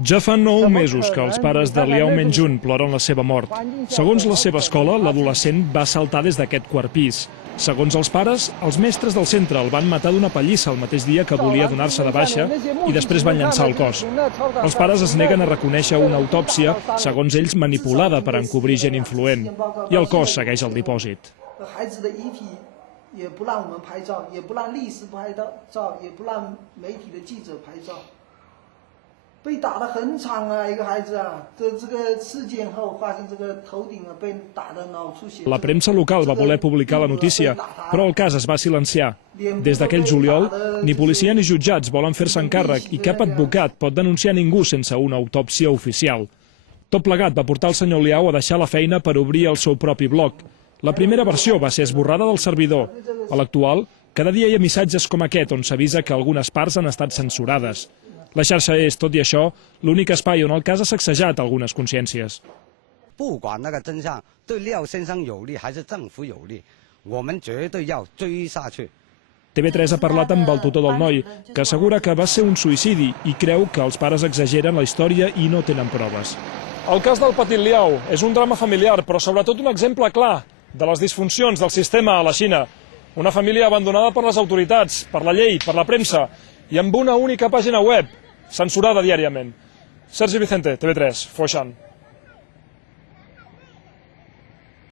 Ja fa 9 mesos que els pares de Liao Menjun ploren la seva mort. Segons la seva escola, l'adolescent va saltar des d'aquest quart pis. Segons els pares, els mestres del centre el van matar d'una pallissa el mateix dia que volia donar-se de baixa i després van llançar el cos. Els pares es neguen a reconèixer una autòpsia, segons ells manipulada per encobrir gent influent, i el cos segueix al dipòsit. La premsa local va voler publicar la notícia, però el cas es va silenciar. Des d'aquell juliol, ni policia ni jutjats volen fer-se encàrrec i cap advocat pot denunciar ningú sense una autòpsia oficial. Tot plegat va portar el senyor Liao a deixar la feina per obrir el seu propi blog. La primera versió va ser esborrada del servidor. A l'actual, cada dia hi ha missatges com aquest on s'avisa que algunes parts han estat censurades. La xarxa és, tot i això, l'únic espai on el cas ha sacsejat algunes consciències. TV3 ha parlat amb el tutor del noi, que assegura que va ser un suïcidi i creu que els pares exageren la història i no tenen proves. El cas del petit Liao és un drama familiar, però sobretot un exemple clar de les disfuncions del sistema a la Xina. Una família abandonada per les autoritats, per la llei, per la premsa i amb una única pàgina web, censurada diàriament. Sergi Vicente, TV3, Foshan.